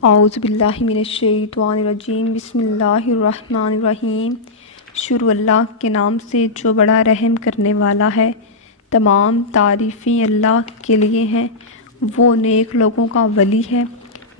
اعوذ باللہ من الشیطان الرجیم، بسم اللہ الرحمن الرحیم۔ شروع اللہ کے نام سے جو بڑا رحم کرنے والا ہے۔ تمام تعریفیں اللہ کے لیے ہیں، وہ نیک لوگوں کا ولی ہے۔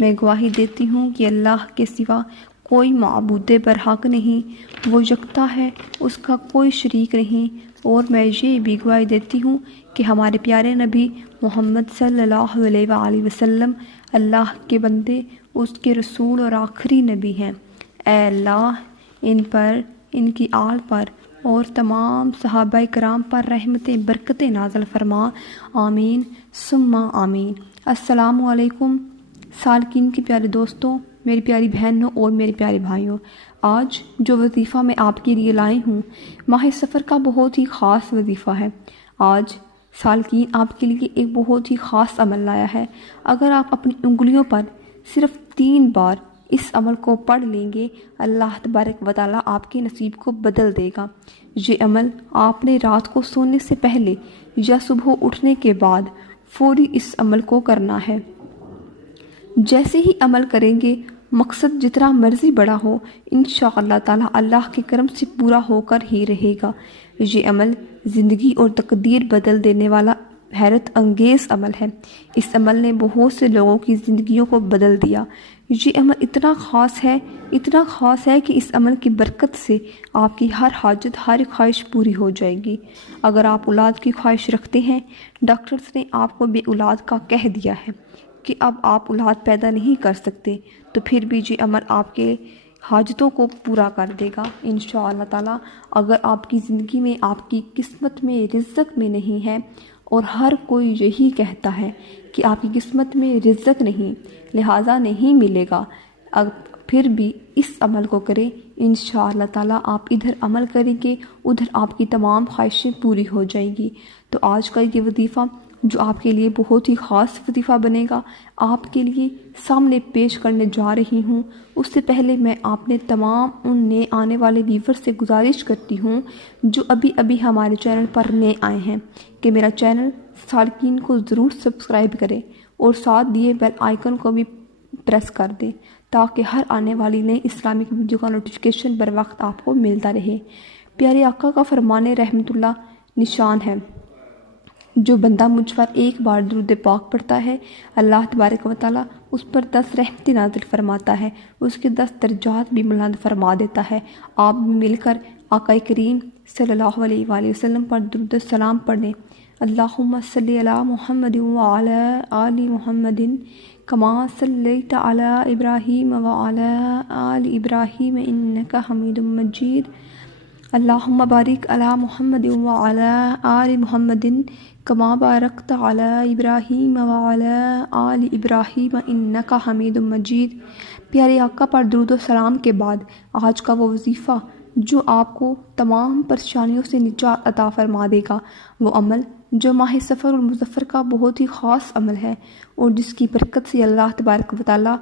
میں گواہی دیتی ہوں کہ اللہ کے سوا کوئی معبود برحق نہیں، وہ یکتا ہے، اس کا کوئی شریک نہیں۔ اور میں یہ بھی گواہی دیتی ہوں کہ ہمارے پیارے نبی محمد صلی اللہ علیہ وآلہ وسلم اللہ کے بندے، اس کے رسول اور آخری نبی ہیں۔ اے اللہ ان پر، ان کی آل پر اور تمام صحابہ کرام پر رحمتیں برکتیں نازل فرما، آمین ثم آمین۔ السلام علیکم سالکین کے پیارے دوستوں، میری پیاری بہنوں اور میرے پیارے بھائیوں۔ آج جو وظیفہ میں آپ کے لیے لائی ہوں، ماہ سفر کا بہت ہی خاص وظیفہ ہے۔ آج سالکین آپ کے لیے ایک بہت ہی خاص عمل لایا ہے۔ اگر آپ اپنی انگلیوں پر صرف 3 بار اس عمل کو پڑھ لیں گے، اللہ تبارک و تعالیٰ آپ کے نصیب کو بدل دے گا۔ یہ عمل آپ نے رات کو سونے سے پہلے یا صبح اٹھنے کے بعد فوری اس عمل کو کرنا ہے۔ جیسے ہی عمل کریں گے، مقصد جتنا مرضی بڑا ہو، انشاءاللہ تعالیٰ اللہ کے کرم سے پورا ہو کر ہی رہے گا۔ یہ عمل زندگی اور تقدیر بدل دینے والا حیرت انگیز عمل ہے۔ اس عمل نے بہت سے لوگوں کی زندگیوں کو بدل دیا۔ یہ عمل اتنا خاص ہے کہ اس عمل کی برکت سے آپ کی ہر حاجت، ہر خواہش پوری ہو جائے گی۔ اگر آپ اولاد کی خواہش رکھتے ہیں، ڈاکٹرز نے آپ کو بے اولاد کا کہہ دیا ہے کہ اب آپ اولاد پیدا نہیں کر سکتے، تو پھر بھی یہ عمل آپ کے حاجتوں کو پورا کر دے گا انشاءاللہ تعالیٰ۔ اگر آپ کی زندگی میں، آپ کی قسمت میں، رزق میں نہیں ہے، اور ہر کوئی یہی کہتا ہے کہ آپ کی قسمت میں رزق نہیں، لہٰذا نہیں ملے گا، پھر بھی اس عمل کو کریں، انشاءاللہ تعالیٰ آپ ادھر عمل کریں گے، ادھر آپ کی تمام خواہشیں پوری ہو جائیں گی۔ تو آج کا یہ وظیفہ جو آپ کے لیے بہت ہی خاص وظیفہ بنے گا، آپ کے لیے سامنے پیش کرنے جا رہی ہوں۔ اس سے پہلے میں آپ نے تمام ان نئے آنے والے ویور سے گزارش کرتی ہوں جو ابھی ہمارے چینل پر نئے آئے ہیں کہ میرا چینل سالکین کو ضرور سبسکرائب کریں اور ساتھ دیے بیل آئیکن کو بھی پریس کر دیں تاکہ ہر آنے والی نئی اسلامک ویڈیو کا نوٹیفیکیشن بر وقت آپ کو ملتا رہے۔ پیارے آقا کا فرمان رحمت اللہ نشان ہے، جو بندہ مجھ پر ایک بار درود پاک پڑھتا ہے، اللہ تبارک و تعالیٰ اس پر 10 رحمتیں نازل فرماتا ہے، اس کے 10 درجات بھی بلند فرما دیتا ہے۔ آپ بھی مل کر آقا کریم صلی اللہ علیہ وآلہ وسلم پر درود السلام پڑھیں۔ اللہم صلی علی محمد وعلی آل محمد کما صلیت علی ابراہیم وعلی آل ابراہیم انک حمید مجید۔ اللہم بارک علی محمد وعلی آل محمد کما بارکت علی ابراہیم وعلی آل ابراہیم انک حمید مجید۔ پیارے آقا پر درود و سلام کے بعد آج کا وہ وظیفہ جو آپ کو تمام پریشانیوں سے نجات عطا فرما دے گا، وہ عمل جو ماہ سفر المظفر کا بہت ہی خاص عمل ہے اور جس کی برکت سے اللہ تبارک و تعالیٰ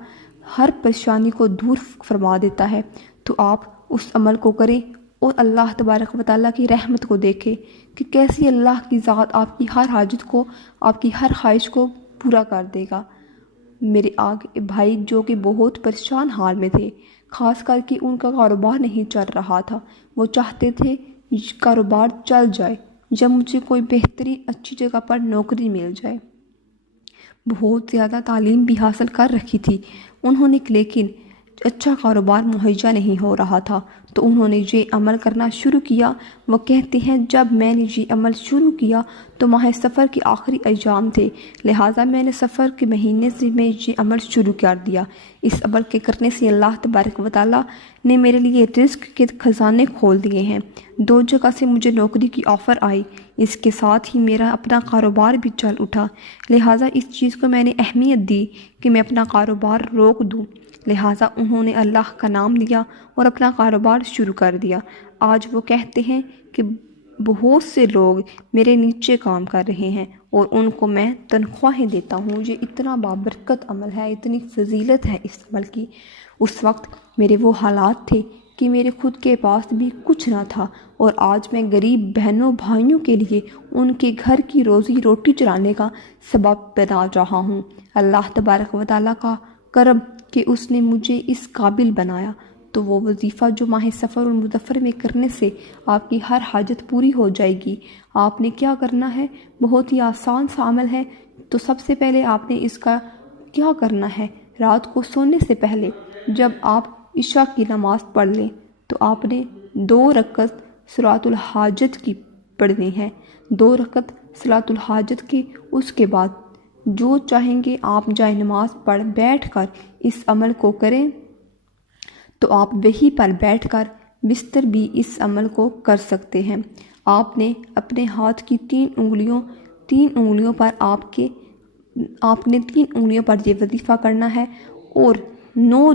ہر پریشانی کو دور فرما دیتا ہے، تو آپ اس عمل کو کریں اور اللہ تبارک و تعالیٰ کی رحمت کو دیکھیں کہ کیسی اللہ کی ذات آپ کی ہر حاجت کو، آپ کی ہر خواہش کو پورا کر دے گا۔ میرے آگے بھائی جو کہ بہت پریشان حال میں تھے، خاص کر کے ان کا کاروبار نہیں چل رہا تھا، وہ چاہتے تھے کاروبار چل جائے یا مجھے کوئی بہترین اچھی جگہ پر نوکری مل جائے۔ بہت زیادہ تعلیم بھی حاصل کر رکھی تھی انہوں نے، لیکن اچھا کاروبار مہیا نہیں ہو رہا تھا، تو انہوں نے یہ عمل کرنا شروع کیا۔ وہ کہتے ہیں جب میں نے یہ عمل شروع کیا تو ماہ سفر کے آخری ایام تھے، لہٰذا میں نے سفر کے مہینے سے میں یہ عمل شروع کر دیا۔ اس عمل کے کرنے سے اللہ تبارک و تعالیٰ نے میرے لیے رزق کے خزانے کھول دیے ہیں۔ 2 جگہ سے مجھے نوکری کی آفر آئی، اس کے ساتھ ہی میرا اپنا کاروبار بھی چل اٹھا، لہٰذا اس چیز کو میں نے اہمیت دی کہ میں اپنا کاروبار روک دوں، لہٰذا انہوں نے اللہ کا نام لیا اور اپنا کاروبار شروع کر دیا۔ آج وہ کہتے ہیں کہ بہت سے لوگ میرے نیچے کام کر رہے ہیں اور ان کو میں تنخواہیں دیتا ہوں۔ یہ اتنا بابرکت عمل ہے، اتنی فضیلت ہے اس عمل کی۔ اس وقت میرے وہ حالات تھے کہ میرے خود کے پاس بھی کچھ نہ تھا، اور آج میں غریب بہنوں بھائیوں کے لیے ان کے گھر کی روزی روٹی چلانے کا سبب بنا رہا ہوں۔ اللہ تبارک و تعالیٰ کا کرم کہ اس نے مجھے اس قابل بنایا، تو وہ وظیفہ جو ماہ سفر المظفر میں کرنے سے آپ کی ہر حاجت پوری ہو جائے گی۔ آپ نے کیا کرنا ہے؟ بہت ہی آسان سا عمل ہے۔ تو سب سے پہلے آپ نے اس کا کیا کرنا ہے؟ رات کو سونے سے پہلے جب آپ عشاء کی نماز پڑھ لیں تو آپ نے 2 رکعت صلاۃ الحاجت کی پڑھنی ہے۔ 2 رکعت صلاۃ الحاجت کی، اس کے بعد جو چاہیں گے آپ جائے نماز پڑھ بیٹھ کر اس عمل کو کریں، تو آپ وہیں پر بیٹھ کر بستر بھی اس عمل کو کر سکتے ہیں۔ آپ نے اپنے ہاتھ کی 3 انگلیوں پر آپ نے 3 انگلیوں پر یہ وظیفہ کرنا ہے، اور 9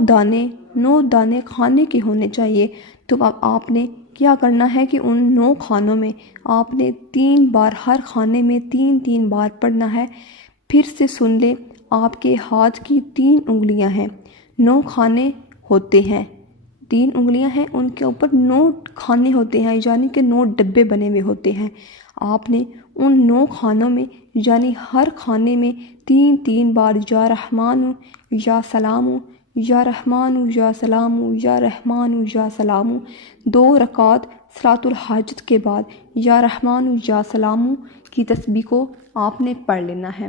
دانے کھانے کے ہونے چاہیے۔ تو اب آپ نے کیا کرنا ہے کہ ان 9 کھانوں میں آپ نے 3 بار، ہر کھانے میں 3 بار پڑھنا ہے۔ پھر سے سن لیں، آپ کے ہاتھ کی 3 انگلیاں ہیں، 9 کھانے ہوتے ہیں، 3 انگلیاں ہیں، ان کے اوپر 9 کھانے ہوتے ہیں، یعنی کہ 9 ڈبے بنے ہوئے ہوتے ہیں۔ آپ نے ان 9 کھانوں میں، یعنی ہر کھانے میں 3 بار یا رحمان یا سلام، یا رحمان یا سلام، یا رحمان یا سلام، 2 رکعات صلاۃ الحاجت کے بعد یا رحمان یا سلام کی تسبیح کو آپ نے پڑھ لینا ہے۔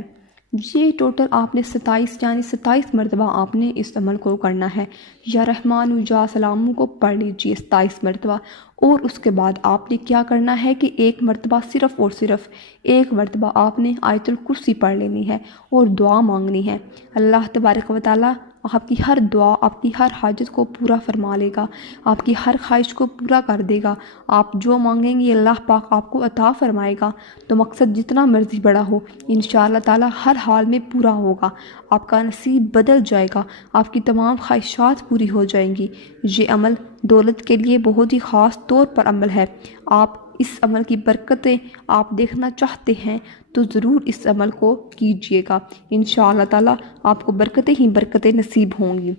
یہ ٹوٹل آپ نے 27 مرتبہ آپ نے اس عمل کو کرنا ہے۔ یا رحمان یا سلام کو پڑھ لیجیے 27 مرتبہ، اور اس کے بعد آپ نے کیا کرنا ہے کہ 1 مرتبہ، صرف اور صرف 1 مرتبہ آپ نے آیت الکرسی پڑھ لینی ہے اور دعا مانگنی ہے۔ اللہ تبارک و تعالیٰ آپ کی ہر دعا، آپ کی ہر حاجت کو پورا فرما لے گا، آپ کی ہر خواہش کو پورا کر دے گا۔ آپ جو مانگیں گے اللہ پاک آپ کو عطا فرمائے گا۔ تو مقصد جتنا مرضی بڑا ہو، انشاءاللہ تعالیٰ ہر حال میں پورا ہوگا، آپ کا نصیب بدل جائے گا، آپ کی تمام خواہشات پوری ہو جائیں گی۔ یہ عمل دولت کے لیے بہت ہی خاص طور پر عمل ہے۔ آپ اس عمل کی برکتیں آپ دیکھنا چاہتے ہیں تو ضرور اس عمل کو کیجیے گا، انشاءاللہ تعالیٰ آپ کو برکتیں ہی برکتیں نصیب ہوں گی۔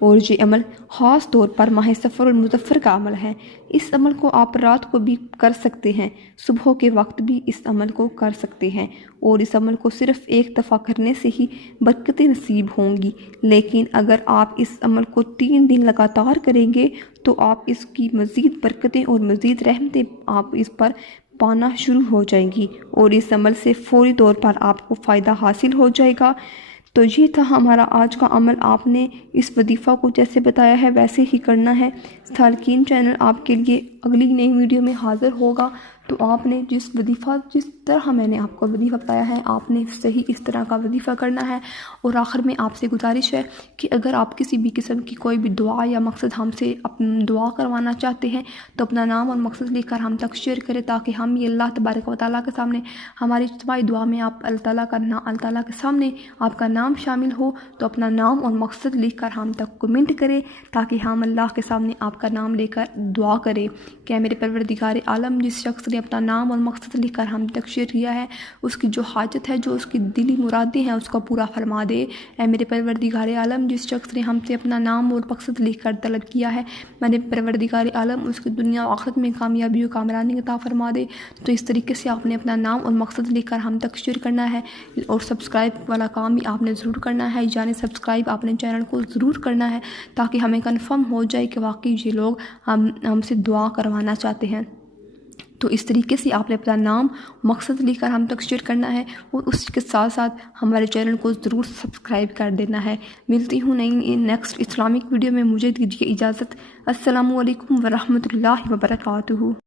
اور یہ عمل خاص طور پر ماہ سفر المظفر کا عمل ہے۔ اس عمل کو آپ رات کو بھی کر سکتے ہیں، صبح کے وقت بھی اس عمل کو کر سکتے ہیں، اور اس عمل کو صرف 1 دفعہ کرنے سے ہی برکتیں نصیب ہوں گی۔ لیکن اگر آپ اس عمل کو 3 دن لگاتار کریں گے تو آپ اس کی مزید برکتیں اور مزید رحمتیں آپ اس پر پانا شروع ہو جائیں گی، اور اس عمل سے فوری طور پر آپ کو فائدہ حاصل ہو جائے گا۔ تو یہ تھا ہمارا آج کا عمل۔ آپ نے اس وظیفہ کو جیسے بتایا ہے ویسے ہی کرنا ہے۔ سالکین چینل آپ کے لیے اگلی نئی ویڈیو میں حاضر ہوگا۔ تو آپ نے جس طرح میں نے آپ کو وظیفہ بتایا ہے، آپ نے صحیح اس طرح کا وظیفہ کرنا ہے۔ اور آخر میں آپ سے گزارش ہے کہ اگر آپ کسی بھی قسم کی کوئی بھی دعا یا مقصد ہم سے دعا کروانا چاہتے ہیں تو اپنا نام اور مقصد لکھ کر ہم تک شیئر کریں، تاکہ ہم یہ اللہ تبارک و تعالیٰ کے سامنے ہماری اجتماعی دعا میں آپ اللہ تعالیٰ کے سامنے آپ کا نام شامل ہو۔ تو اپنا نام اور مقصد لکھ کر ہم تک کمنٹ کریں، تاکہ ہم اللہ کے سامنے آپ کا نام لے کر دعا کریں کہ اے میرے پروردگار عالم، جس شخص نے اپنا نام اور مقصد لکھ کر ہم تک شیئر کیا ہے، اس کی جو حاجت ہے، جو اس کی دلی مرادیں ہیں، اس کو پورا فرما دے۔ اے میرے پروردگار عالم، جس شخص نے ہم سے اپنا نام اور مقصد لکھ کر طلب کیا ہے، میرے پروردگار عالم اس کی دنیا و آخرت میں کامیابی و کامرانی عطا فرما دے۔ تو اس طریقے سے آپ نے اپنا نام اور مقصد لکھ کر ہم تک شیئر کرنا ہے، اور سبسکرائب والا کام بھی آپ نے ضرور کرنا ہے، یعنی سبسکرائب آپ نے چینل کو ضرور کرنا ہے، تاکہ ہمیں کنفرم ہو جائے کہ واقعی یہ لوگ ہم سے دعا کروانا چاہتے ہیں۔ تو اس طریقے سے آپ نے اپنا نام مقصد لکھ کر ہم تک شیئر کرنا ہے، اور اس کے ساتھ ساتھ ہمارے چینل کو ضرور سبسکرائب کر دینا ہے۔ ملتی ہوں نئی نیکسٹ اسلامک ویڈیو میں، مجھے دیجیے اجازت۔ السلام علیکم ورحمۃ اللہ وبرکاتہ۔